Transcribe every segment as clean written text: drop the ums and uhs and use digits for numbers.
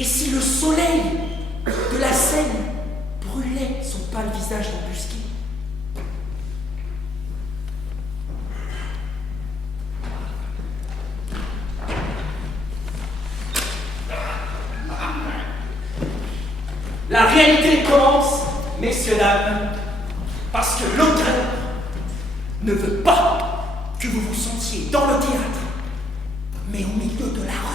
Et si le soleil de la Seine brûlait son pâle visage embusqué? La réalité commence, messieurs, dames, parce que l'auteur ne veut pas que vous vous sentiez dans le théâtre, mais au milieu de la rue.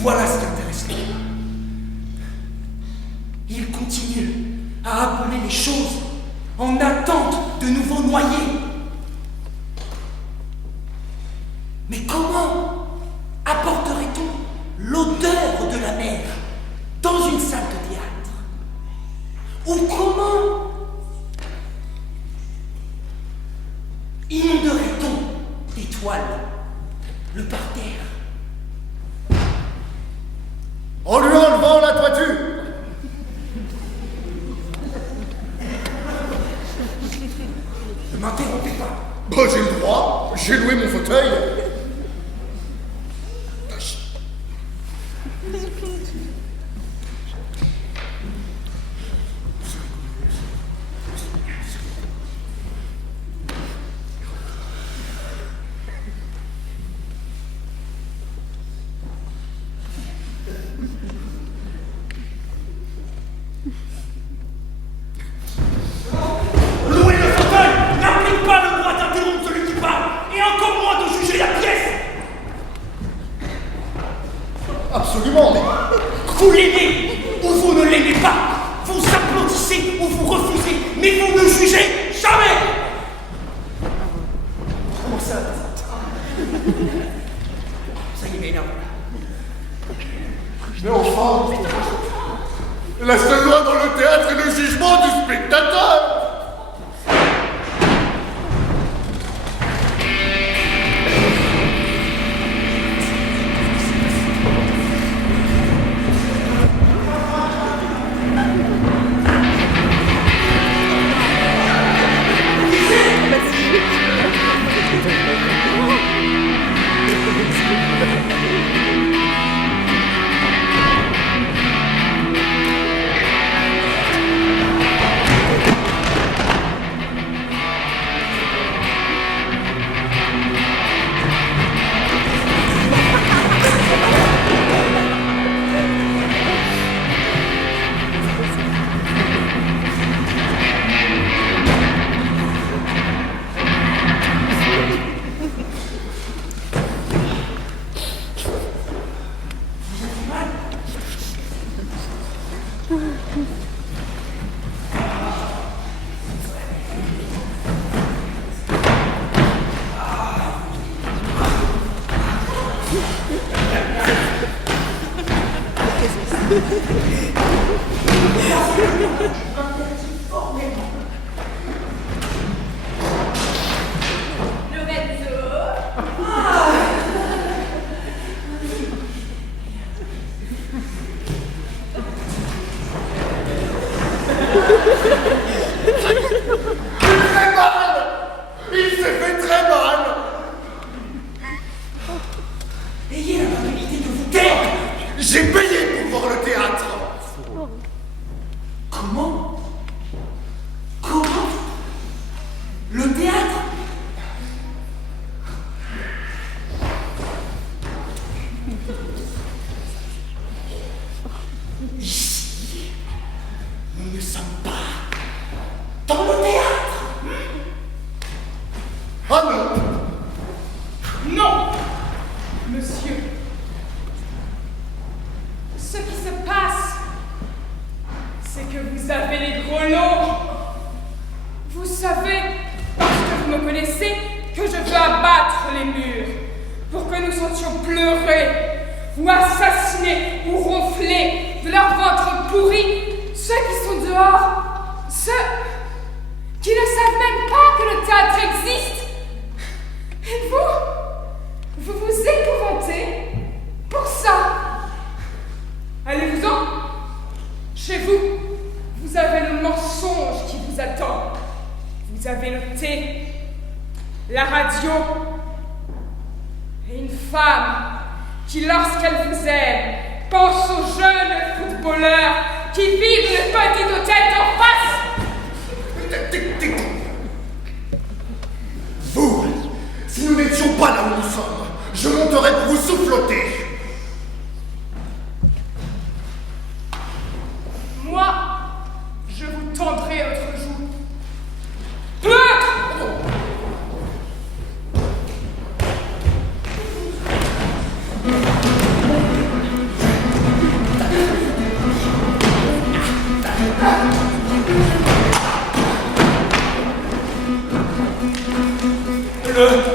Voilà ce qui intéresse l'homme. Il continue à appeler les choses en attente de nouveaux noyés. Mais comment apporterait-on l'odeur de la mer dans une salle de théâtre? Ou comment inonderait-on d'étoiles le parterre? En lui enlevant la toiture. Ne m'interrompez pas. Bah, j'ai le droit, j'ai loué mon fauteuil. Absolument, mais... Vous l'aimez ou vous ne l'aimez pas. Vous applaudissez ou vous refusez, mais vous ne jugez jamais. Comment ça? Ça y est, mais non. Mais enfin... La seule loi dans le théâtre est le jugement du spectateur. Très mal! Il s'est fait très mal! Ayez l'amabilité de vous taire! J'ai payé pour voir le théâtre! Comment? Comment? Le théâtre? Ici, nous ne sommes pas dans le théâtre. Ah non! Non, monsieur. Ce qui se passe, c'est que vous avez les gros lots. Vous savez, parce que vous me connaissez, que je veux abattre les murs pour que nous sentions pleurer ou assassiner ou ronfler de leur ventre pourri ceux qui sont dehors, ceux qui ne savent même pas que le théâtre existe. Et vous vous épouvantez pour ça. Allez-vous-en. Chez vous, vous avez le mensonge qui vous attend. Vous avez le thé, la radio et une femme qui, lorsqu'elle vous aime, pense aux jeunes footballeurs qui vivent le petit hôtel d'en face. Vous, si nous n'étions pas là où nous sommes, je monterais pour vous souffloter. Moi, je vous tendrai l'autre jour. Pleutre!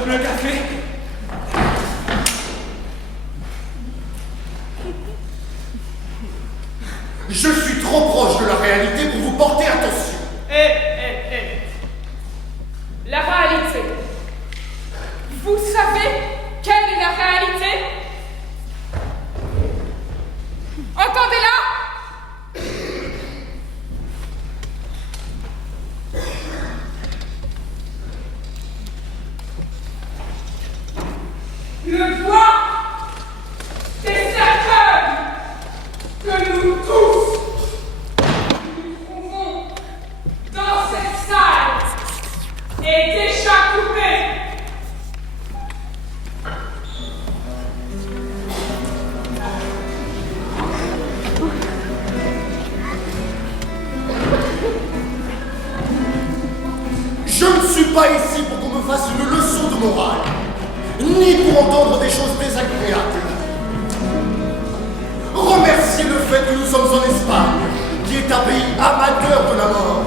Le café. Je suis trop proche de la réalité pour vous porter attention. La réalité. Vous savez quelle est la réalité? Entendez-la? Le bois des cercueils que nous tous nous trouvons dans cette salle est déjà coupé. Je ne suis pas ici pour qu'on me fasse une leçon de morale, ni pour entendre des choses désagréables. Remerciez le fait que nous sommes en Espagne, qui est un pays amateur de la mort.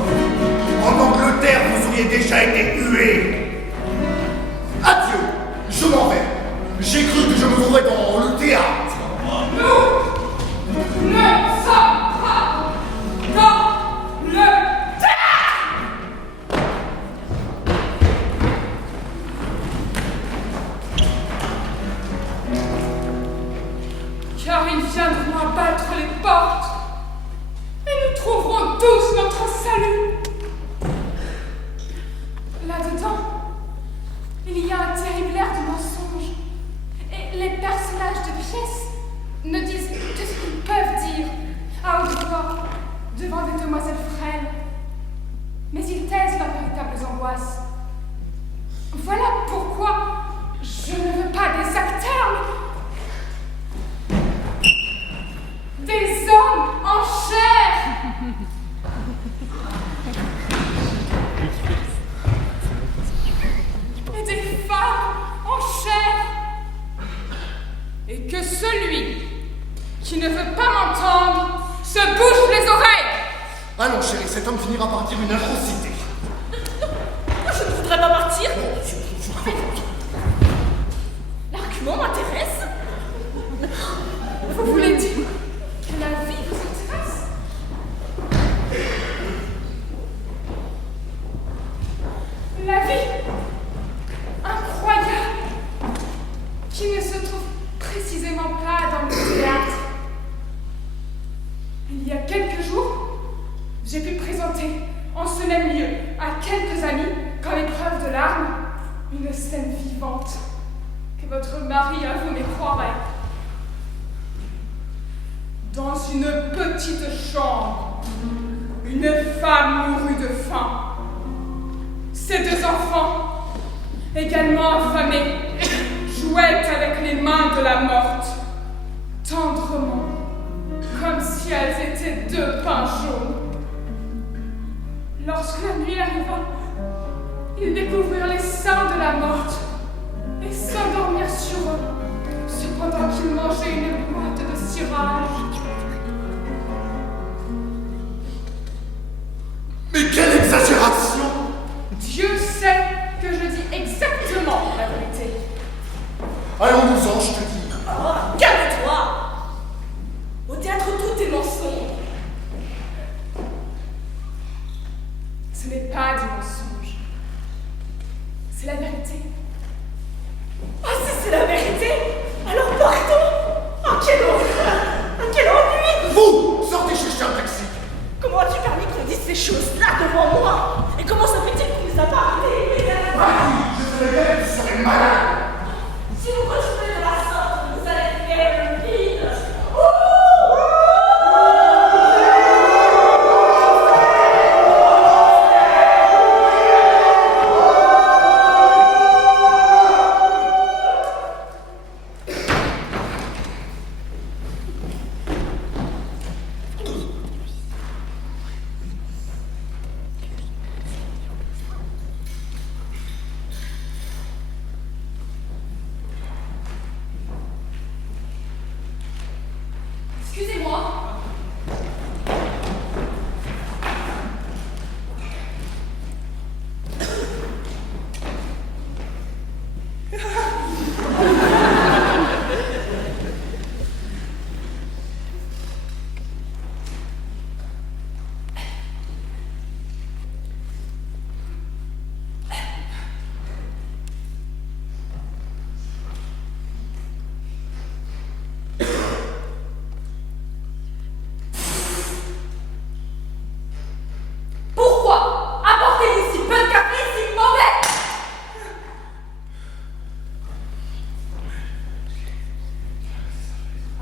En Angleterre, vous auriez déjà été hués. Adieu, je m'en vais. J'ai cru que je me trouverais dans le théâtre. Nous ne sommes pas dans le théâtre. Car ils viendront abattre les portes et nous trouverons tous notre salut. Là-dedans, il y a un terrible air de mensonge et les personnages de pièces ne disent que ce qu'ils peuvent dire à haute voix devant des demoiselles frêles. Mais ils taisent leurs véritables angoisses. Voilà pourquoi je ne veux pas des acteurs, mais des hommes en chair. Et des femmes en chair. Et que celui qui ne veut pas m'entendre se bouche les oreilles. Allons, chérie, cet homme finira par dire une atrocité. Je ne voudrais pas partir. Non, L'argument m'intéresse. Vous voulez dire que la vie vous intéresse? La vie incroyable qui ne se trouve précisément pas dans le théâtre. Il y a quelques jours, j'ai pu présenter en ce même lieu à quelques amis, comme épreuve de larmes, une scène vivante que votre mari à vous m'écroirait. Dans une petite chambre, une femme mourut de faim. Ses 2 enfants, également affamés, jouaient avec les mains de la morte, tendrement, comme si elles étaient 2 pains jaunes. Lorsque la nuit arriva, ils découvrirent les seins de la morte et s'endormirent sur eux, cependant qu'ils mangeaient une boîte de cirage. Mais quelle exagération! Dieu sait que je dis exactement la vérité. Allons-nous-en, je te dis. Oh, calme-toi! Au théâtre, tout est mensonge. Ce n'est pas du mensonge. C'est la vérité. Ah, si c'est la vérité, alors partons! Oh, quelle horreur! Quel ennui! Vous, sortez chercher un taxi. Comment as-tu permis qu'on dise ces choses-là devant moi? Et comment se fait-il qu'on nous a parlé? Je savais bien que tu serais malade. Si vous continuez de la sorte, vous allez faire le vide. Excusez-moi. Pourquoi apportez-vous si peu de café si mauvais?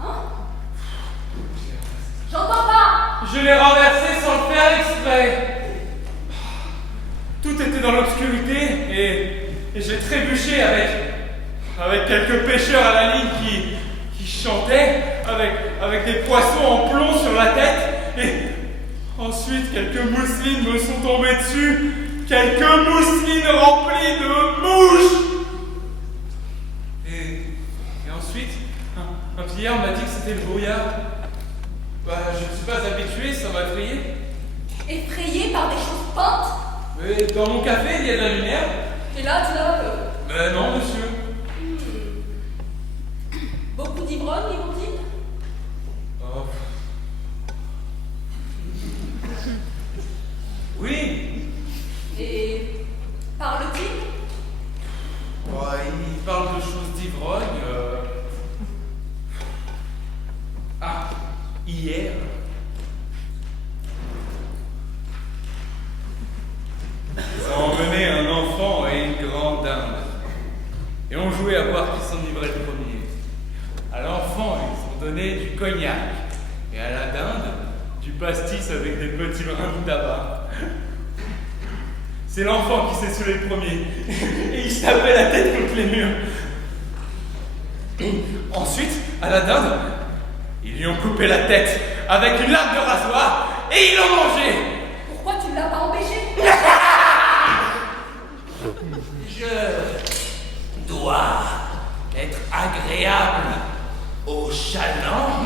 Hein? J'entends pas. Je l'ai renversé sans le faire exprès. Tout était dans l'obscurité et j'ai trébuché avec quelques pêcheurs à la ligne qui chantaient, avec des poissons en plomb sur la tête. Et ensuite, quelques mousselines me sont tombées dessus. Quelques mousselines remplies de mouches. Et ensuite, un vieillard m'a dit que c'était le brouillard. Bah, je ne suis pas habitué, ça m'a effrayé. Effrayé par des choses peintes? Mais dans mon café, il y a de la lumière. Et là, tu n'as pas peur. Mais non, monsieur. Beaucoup d'ivrognes, Yvonne? Oh. Oui. Et parle-t-il? Ouais, il parle de choses d'ivrogne. Ah, hier. Ils ont emmené un enfant et une grande dinde. Et on jouait à voir qui s'enivrait le premier. À l'enfant, ils ont donné du cognac. Et à la dinde, du pastis avec des petits brins de tabac. C'est l'enfant qui s'est saoulé le premier. Et il se tapait la tête contre les murs. Ensuite, à la dinde, ils lui ont coupé la tête avec une lame de rasoir et ils l'ont mangé. Pourquoi tu ne l'as pas empêché? Je dois être agréable aux chalands.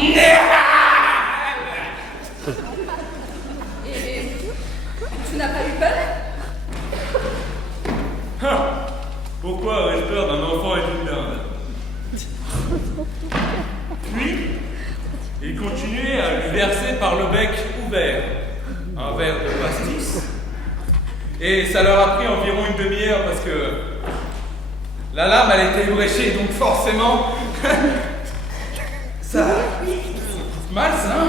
Et tu n'as pas eu peur? Pourquoi aurais-je peur d'un enfant et d'une dinde? Puis, il continuait à lui verser par le bec ouvert un verre de pastis. Et ça leur a pris environ une demi-heure parce que la lame, elle était ébréchée, donc forcément, ça malsain.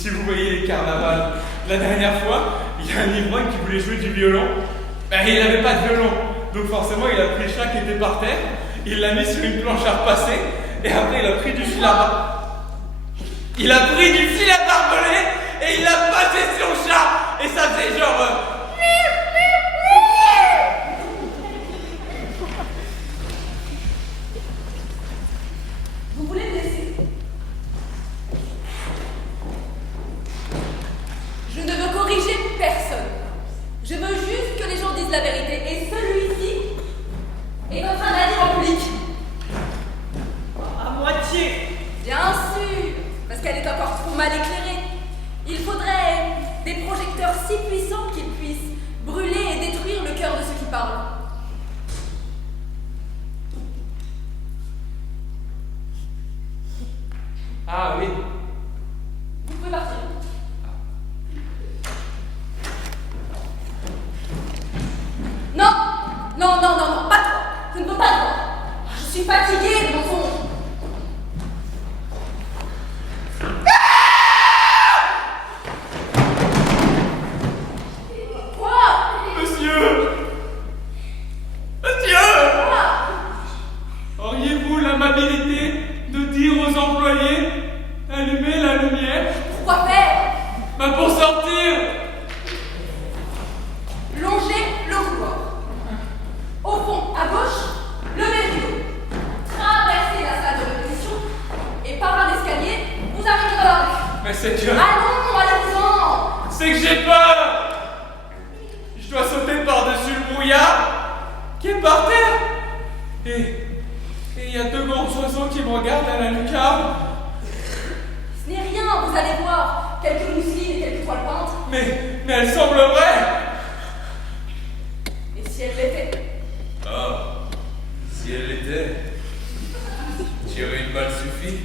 si vous voyez les carnavals, la dernière fois, il y a un ivrogne qui voulait jouer du violon. Ben, il n'avait pas de violon. Donc forcément, il a pris le chat qui était par terre, il l'a mis sur une planche à repasser, et après il a pris du fil à Il a pris du fil à barbelé, et il l'a passé sur le chat, et ça faisait genre... Vous voulez me laisser? Je ne veux corriger personne. Je veux juste que les gens disent la vérité. Et celui-ci est en train d'aller en public. À moitié. Bien sûr, parce qu'elle est encore trop mal éclairée. Il faudrait des projecteurs si puissants qu'ils puissent brûler et détruire le cœur de ceux qui parlent. Ah oui. Vous pouvez partir. Non, non, non, non, non, pas toi. Je ne veux pas toi. Je suis fatiguée de mensonges. Quoi? Monsieur! Monsieur! Auriez-vous l'amabilité de dire aux employés d'allumer la lumière? Pourquoi faire? Bah pour sortir! Longer le couloir. Au fond, à gauche, levez le rideau. Traversez la salle de répétition et par un escalier, vous arrivez dans la rue. Mais c'est que... Allons, allez-vous-en. C'est que j'ai peur! Je dois sauter par-dessus le brouillard qui est par terre! Et il y a deux grands oiseaux qui me regardent à la lucarne. Ce n'est rien, vous allez voir. Quelques mousselines et quelques toiles peintes. Mais elles semblent vraies! Et si elles l'étaient? Ah, si elle l'était, tirer une balle suffit.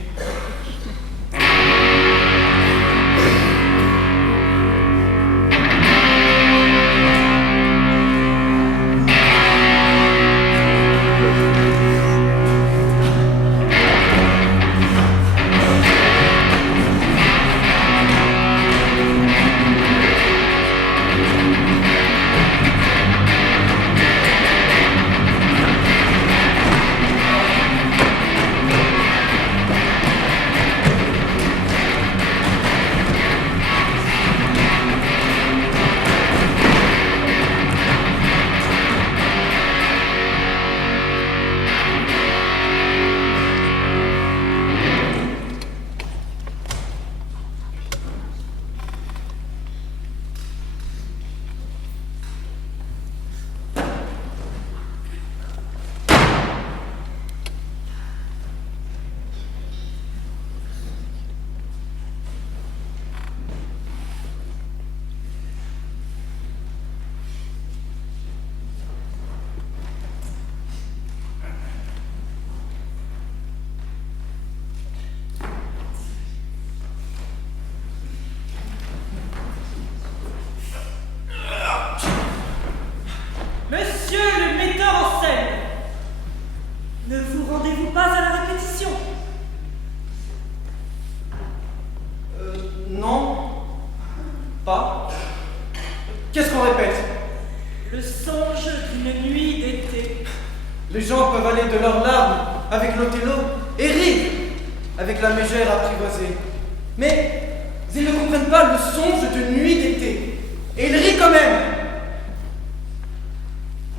Monsieur le metteur en scène, ne vous rendez-vous pas à la répétition? Non. Pas. Qu'est-ce qu'on répète? Le songe d'une nuit d'été. Les gens peuvent aller de leurs larmes avec l'Othello et rire avec la mégère apprivoisée. Mais ils ne comprennent pas le songe de nuit d'été. Et ils rient quand même.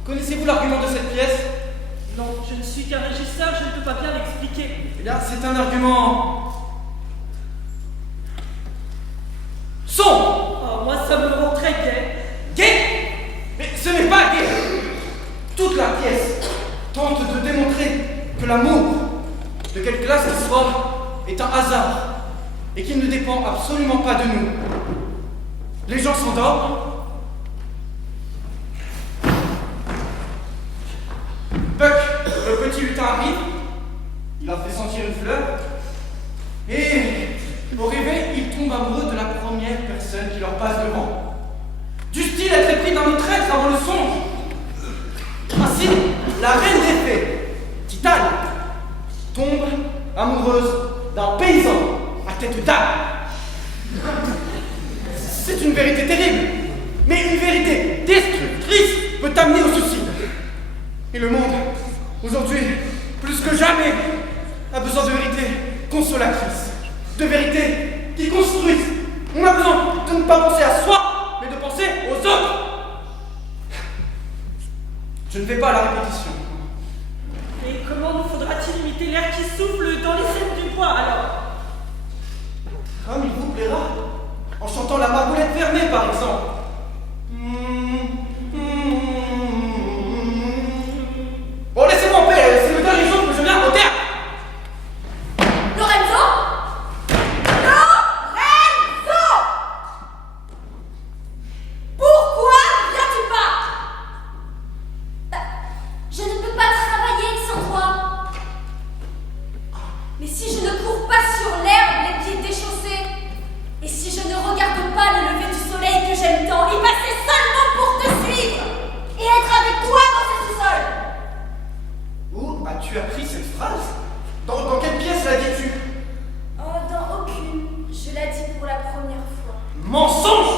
Connaissez-vous l'argument de cette pièce? Non, je ne suis qu'un régisseur, je ne peux pas bien l'expliquer. Eh bien, c'est un argument... sombre. Oh, moi ça me rend très gai. Gai? Mais ce n'est pas gai. Toute la pièce tente de démontrer que l'amour, de quelle classe qu'il soit, est un hasard et qu'il ne dépend absolument pas de nous. Les gens s'endorment. Buck, le petit lutin arrive. Il leur fait sentir une fleur. Et au réveil, ils tombent amoureux de la première personne qui leur passe devant. Du style être épris d'un autre être avant le songe. Ainsi, la reine des fées, Titane, tombe amoureuse d'un paysan à tête d'âne. C'est une vérité terrible, mais une vérité destructrice peut t'amener au suicide. Et le monde, aujourd'hui, plus que jamais, a besoin de vérités consolatrices, de vérités qui construisent. On a besoin de ne pas penser à soi, mais de penser aux autres. Je ne vais pas à la répétition. Et comment nous faudra-t-il imiter l'air qui souffle dans les scènes du bois, alors? Comme il vous plaira, en chantant la margoulette fermée, par exemple. Bon, laissez-moi en paix, c'est le dernier jour que je viens au théâtre. Lorenzo! Lorenzo! Pourquoi ne viens-tu pas? Je ne peux pas travailler sans toi. Mais si je ne cours pas sur l'herbe, les pieds déchaussés, et si je ne regarde pas le lever du soleil que j'aime tant, y passer seulement pour te suivre, et être avec toi dans ce sous-sol. Où as-tu appris cette phrase? Dans quelle pièce la dis-tu? Oh, dans aucune. Je l'ai dit pour la première fois. Mensonge!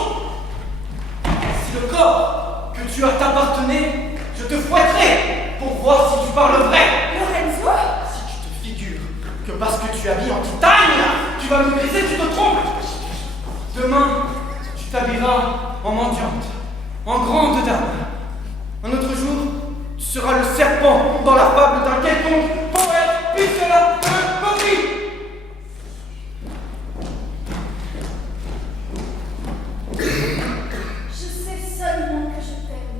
Si le corps que tu as t'appartenait, je te fouetterai pour voir si tu parles vrai. Lorenzo? Si tu te figures que parce que tu habilles en titane, tu vas me baiser, tu te trompes. Demain, tu t'habilleras en mendiante, en grande dame. Un autre jour, tu seras le serpent dans la fable d'un quelconque poète pucellant de Bobby. Je sais seulement que je t'aime.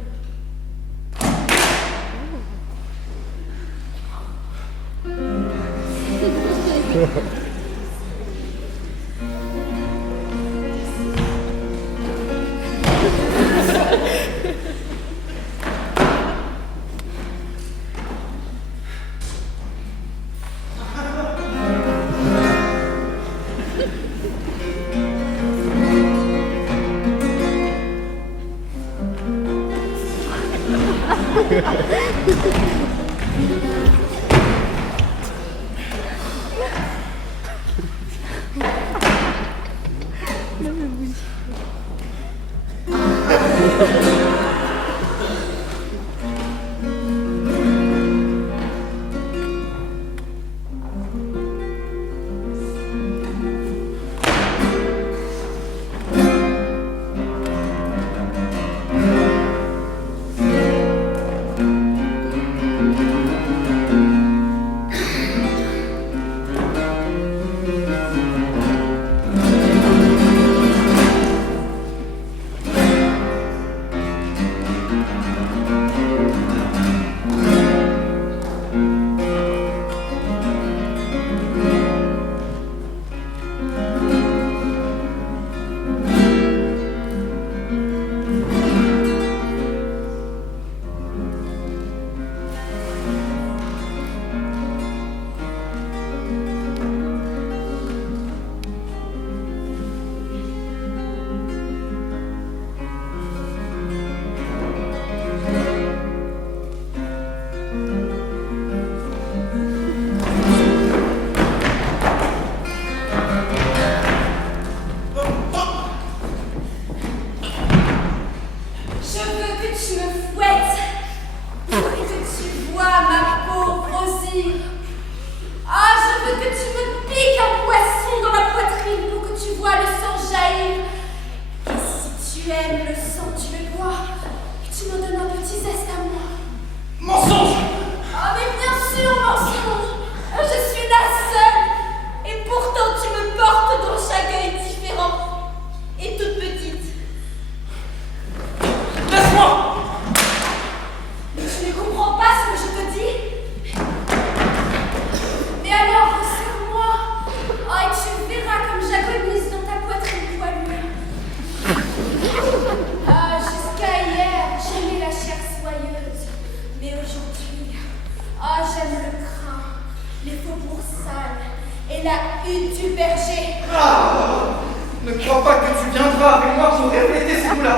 Ne crois pas que tu viendras avec moi pour refléter ces goûts-là.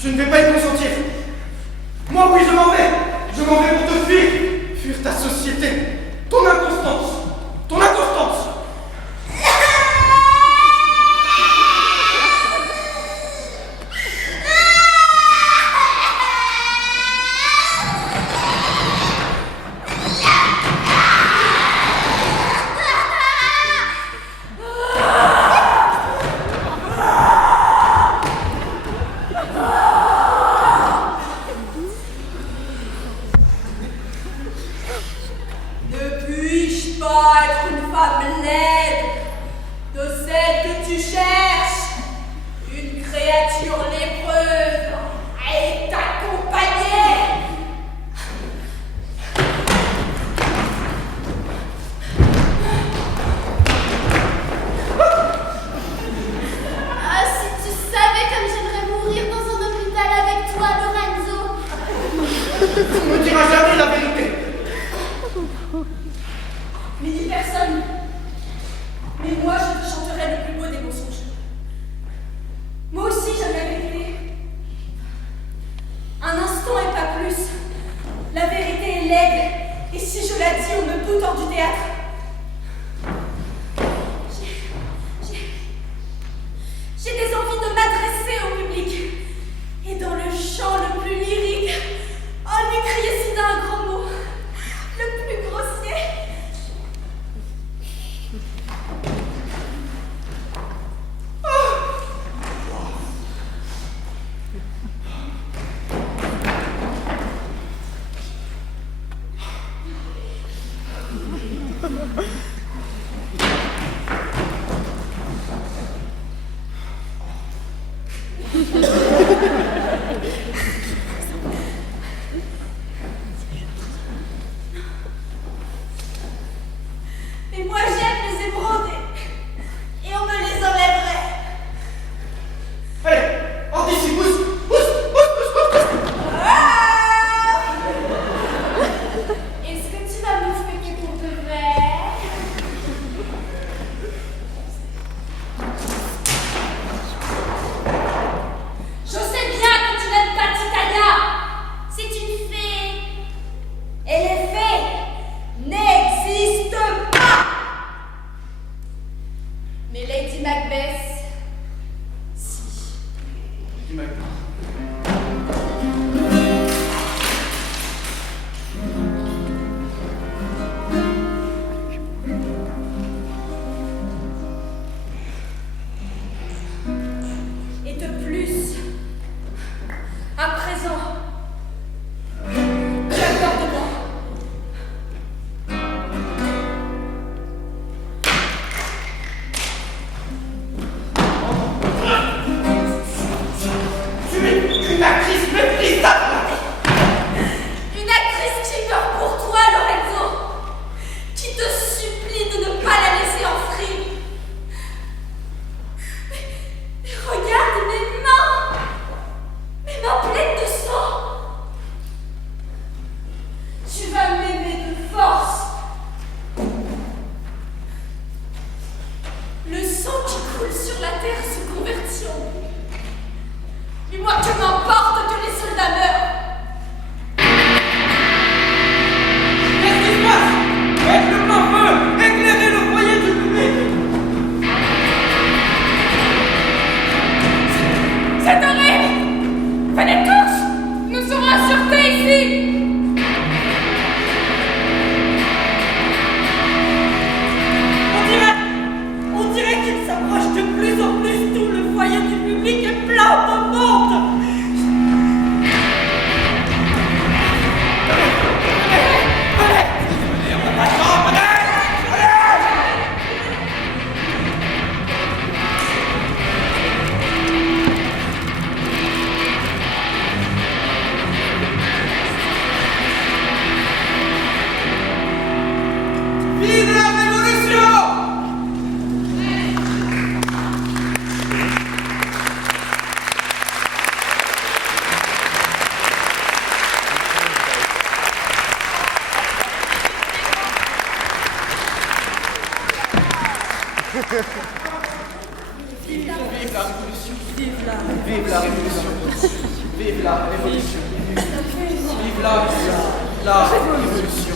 Je ne vais pas y consentir. Moi, oui, je m'en vais. Je m'en vais pour te fuir. Fuir ta société, ton inconstance, ton inconstance. pas être une femme laide, de celle que tu cherches, une créature lépreuse, et t'accompagner. Ah, si tu savais comme j'aimerais mourir dans un hôpital avec toi, Lorenzo. Tu ne me diras jamais la vérité. Mais dis personne. Mais moi, je te chanterai le plus beau des mensonges. Moi aussi, j'aime la vérité. Un instant et pas plus. La vérité est laide. Et si je la dis, on me boute hors du théâtre. J'ai des envies de m'adresser au public. Et dans le chant le plus lyrique, lui crier si d'un gros mot, le plus grossier. Et moi j'aime les émeraudes et on me les enlèverait. Allez, hors d'ici, pousse. Ah! Est-ce que tu vas m'expliquer pour de vrai? Je sais bien que tu n'aimes pas Titania. C'est une fée. Et les fées n'existent pas. Mais Lady Macbeth, si. Et de plus, à présent, tu as peur de moi. Tu es une actrice méprisable. Une actrice qui meurt pour toi, Lorenzo, qui te supplie de ne pas la laisser en frime. Mais regarde mes mains pleines de sang. Tu vas m'aimer de force. Le sang qui coule sur la terre se convertit en eau. Et moi, que m'importe que les soldats meurent. Qu'est-ce qui se passe? Faites le plein feu! Éclairez le foyer du public! C'est horrible! Venez tous! Nous serons en sûreté ici! On dirait qu'il s'approche de plus en plus, tout le foyer du public est plein de monde. Vive la révolution! Vive la révolution. Vive la Vive la révolution. Vive la révolution. Vive la révolution.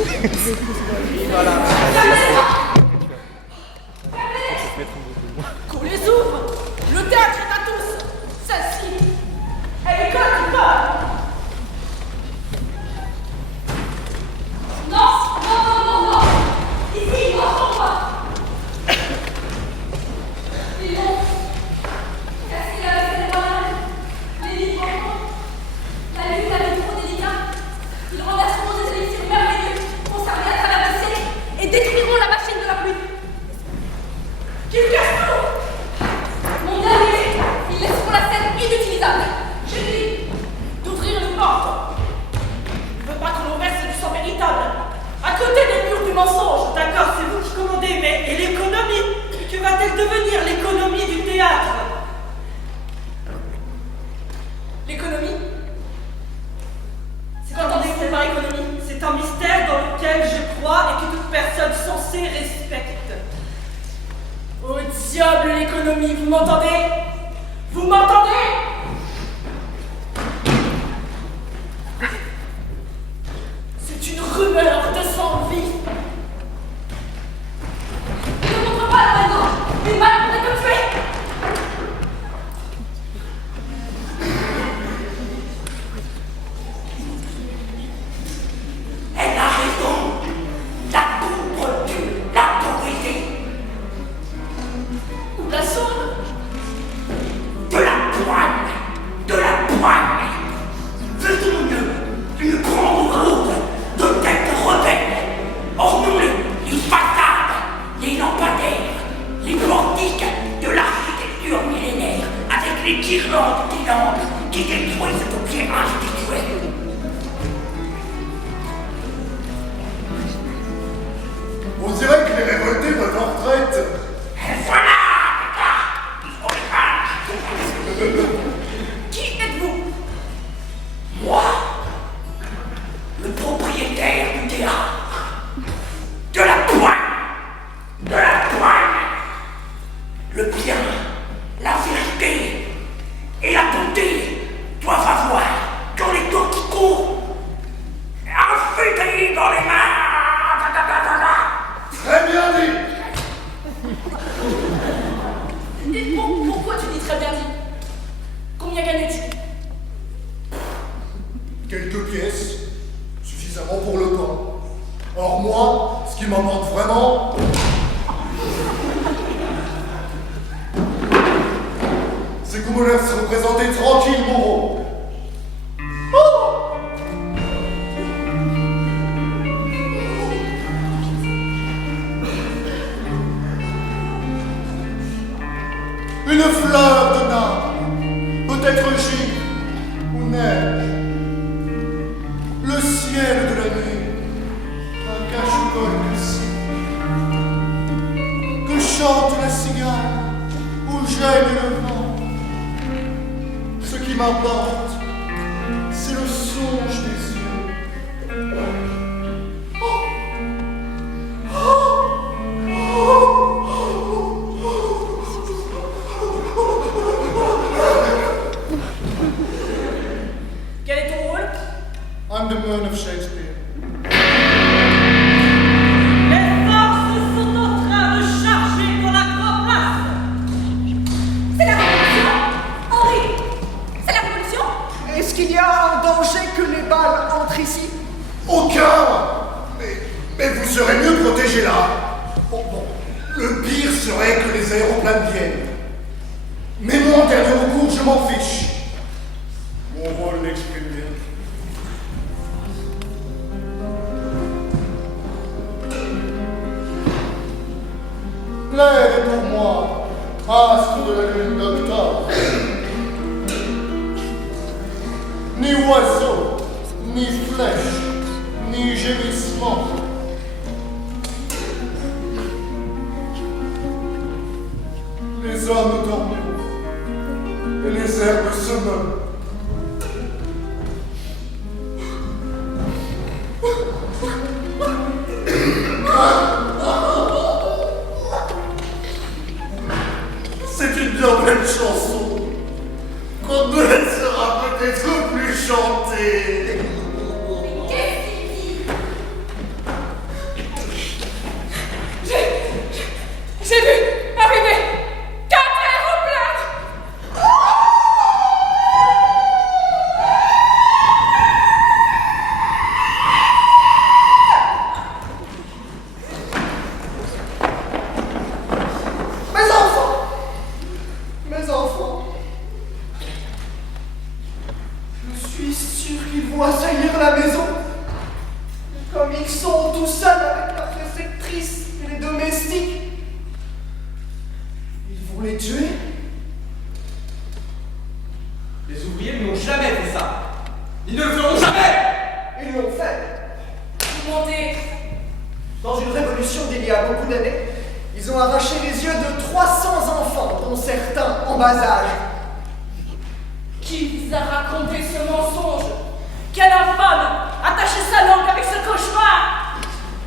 Vive la Qu'on les ouvre. Le théâtre est à tous. Celle-ci, elle est comme une pomme. Non. Ici, ils n'entrent pas. Ils vont casser la vaisselle des malades, les lits manquants, la lune avec trop délicat. Ils renverseront des élixirs merveilleux conservés à travers le ciel et mensonge. D'accord, c'est vous qui commandez, mais et l'économie? Que va-t-elle devenir, l'économie du théâtre? L'économie? C'est entendez-vous par économie? C'est un mystère dans lequel je crois et que toute personne sensée respecte. Au diable l'économie, vous m'entendez? Vous m'entendez? C'est une rumeur de sang vif. Ne montre pas la main. Une balle pourrait te tuer. Elle a raison. La poudre tue la pauvreté. Ou la sonde? De la poigne. De la poigne. Faisons-nous une grande route de têtes rebelles. Ornons les façades, les lampadaires, les portiques de l'architecture millénaire avec les guirlandes des lampes qui détruisent vos pieds institués. On dirait que les révoltés veulent en retraite. Et voilà, Qui êtes-vous? moi, le propriétaire du théâtre, de la poigne, le bien, la vérité et la beauté doivent avoir dans les dos qui courent un fusil dans les mains. Très bien dit. Et pourquoi tu dis très bien dit? Combien gagnes-tu? Quelques pièces, suffisamment pour le camp. Or moi, ce qui m'importe vraiment, c'est qu'on me laisse représenter tranquille Moreau. Une fleur de Naples, peut-être givre ou neige, le ciel de la nuit, un cache-col que chante la cigale où gêne le vent. Ce qui m'importe, c'est le songe des yeux. Quel est ton rôle? I'm the man of Shakespeare. Les forces sont en train de charger dans la grande place. C'est la révolution. Henri, c'est la révolution. Est-ce qu'il y a un danger que les balles entrent ici? Aucun. Mais vous serez mieux protégé là. Bon, le pire serait que les aéroplanes viennent. Mais moi, en dernier recours, je m'en fiche. Mon rôle l'exprime bien. L'air est pour moi, astre de la lune d'octobre. Ni oiseau, ni flèche, ni gémissement. Les hommes dorment et les herbes se meuvent. C'est une bien belle chanson qu'on ne laissera peut-être plus chanter. Qu'est-ce qu'il dit? J'ai vu arriver 4 aéroplanes! d'une révolution d'il y a beaucoup d'années, ils ont arraché les yeux de 300 enfants, dont certains en bas âge. Qui vous a raconté ce mensonge? Quel infâme! Attachez sa langue avec ce cauchemar!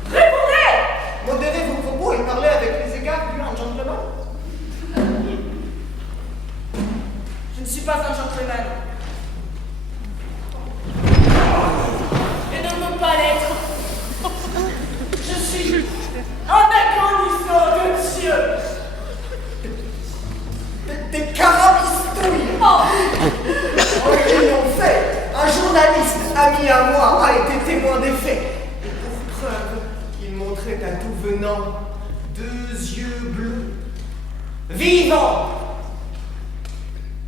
Répondez! Modérez vos propos et parlez avec les égards du un gentleman. Je ne suis pas un gentleman. Et ne veux pas l'être. Je suis un agrandisseur de Dieu. Des carabistouilles. Oh! Ils l'ont fait. Un journaliste, ami à moi, a été témoin des faits. Et pour preuve, il montrait à tout venant 2 yeux bleus, vivants,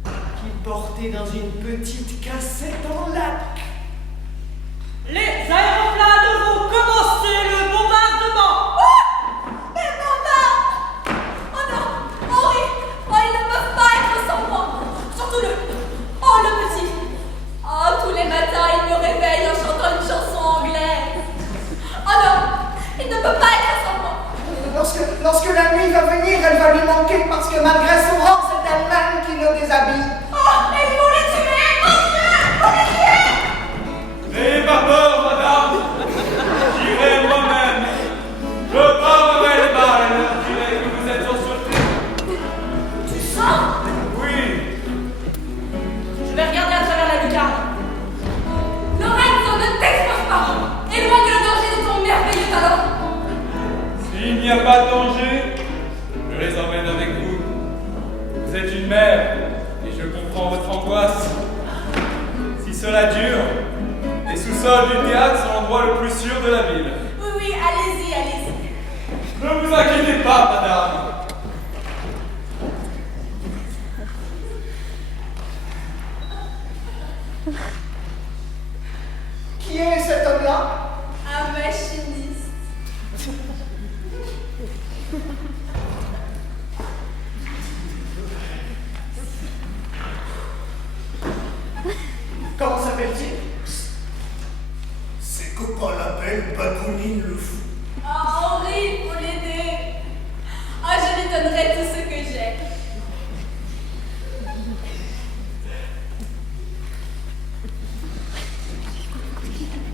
qu'il portait dans une petite cassette en lac. Les aéroplanes vont commencer le bombardement. Mais maman! Oh non! Henri! Oh, ils ne peuvent pas être sans moi! Surtout le petit! Oh, tous les matins, il me réveille en chantant une chanson anglaise! Oh non! Il ne peut pas être sans moi! Lorsque la nuit va venir, elle va lui manquer parce que malgré son rang, c'est elle-même qui le déshabille. Oh! Et ils vont les tuer! Mon Dieu! Faut les tuer! N'ayez pas peur, madame. J'irai moi-même. Je barrerai les balles et leur dirai que vous êtes en sûreté. Tu sens? Oui. Je vais regarder à travers la lucarne. Lorenzo, ne t'expose pas! Éloigne le danger de ton merveilleux talent! S'il n'y a pas de danger, je les emmène avec vous. Vous êtes une mère et je comprends votre angoisse. Si cela dure, les sous-sols du théâtre sont l'endroit le plus sûr de la ville. Oui, oui, allez-y, allez-y. Ne vous inquiétez pas, madame. Qui est cet homme-là? Un machiniste. Comment s'appelle-t-il? Ses copains l'appellent Bakounine le fou. Oh, Henri, il faut l'aider. Ah, je lui donnerai tout ce que j'ai.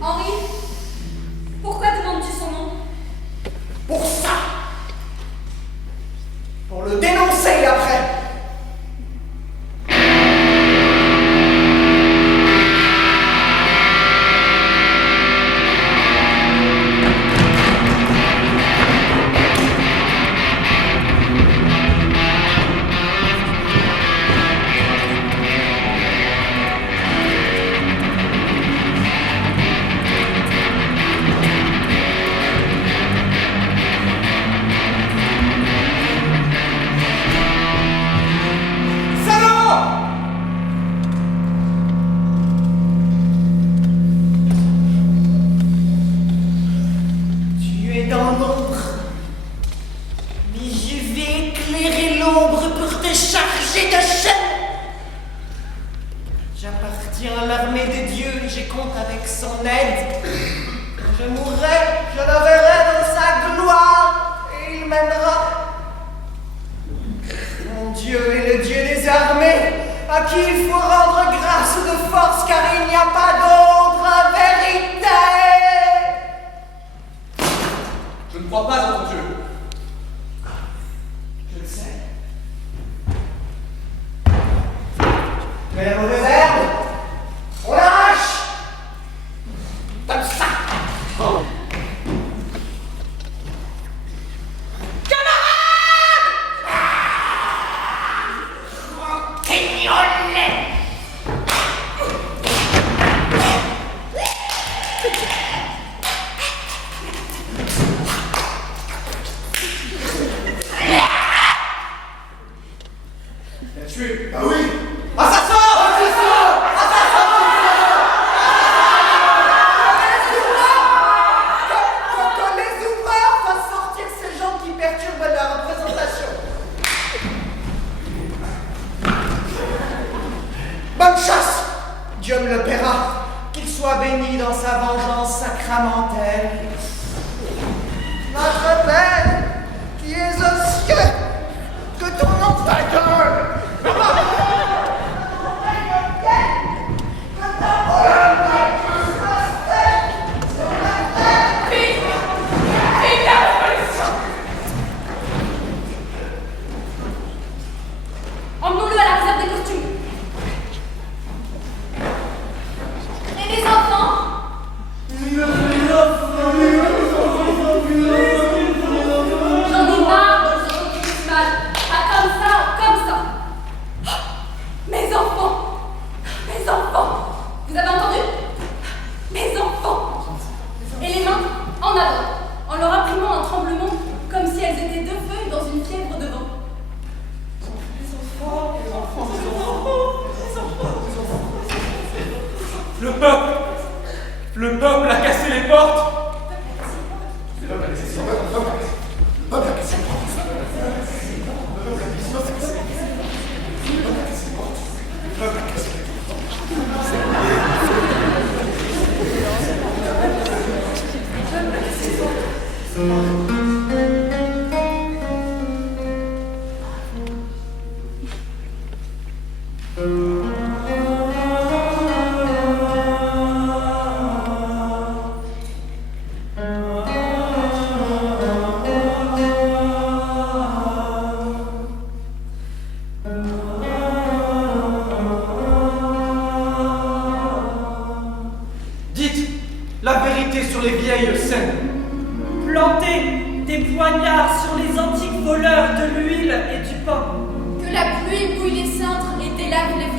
Henri, pourquoi demandes-tu son nom? Pour ça! Pour le dénoncer après! J'appartiens à l'armée des dieux et j'ai compte avec son aide. Quand je mourrai, je le verrai dans sa gloire et il mènera. Mon Dieu est le Dieu des armées, à qui il faut rendre grâce de force car il n'y a pas d'autre vérité. Je ne crois pas en ton Dieu. Je le sais. Mais la mauvaise herbe, on l'arrache comme ça. Oh. des poignards sur les antiques voleurs de l'huile et du pain. Que la pluie bouille les cintres et délave les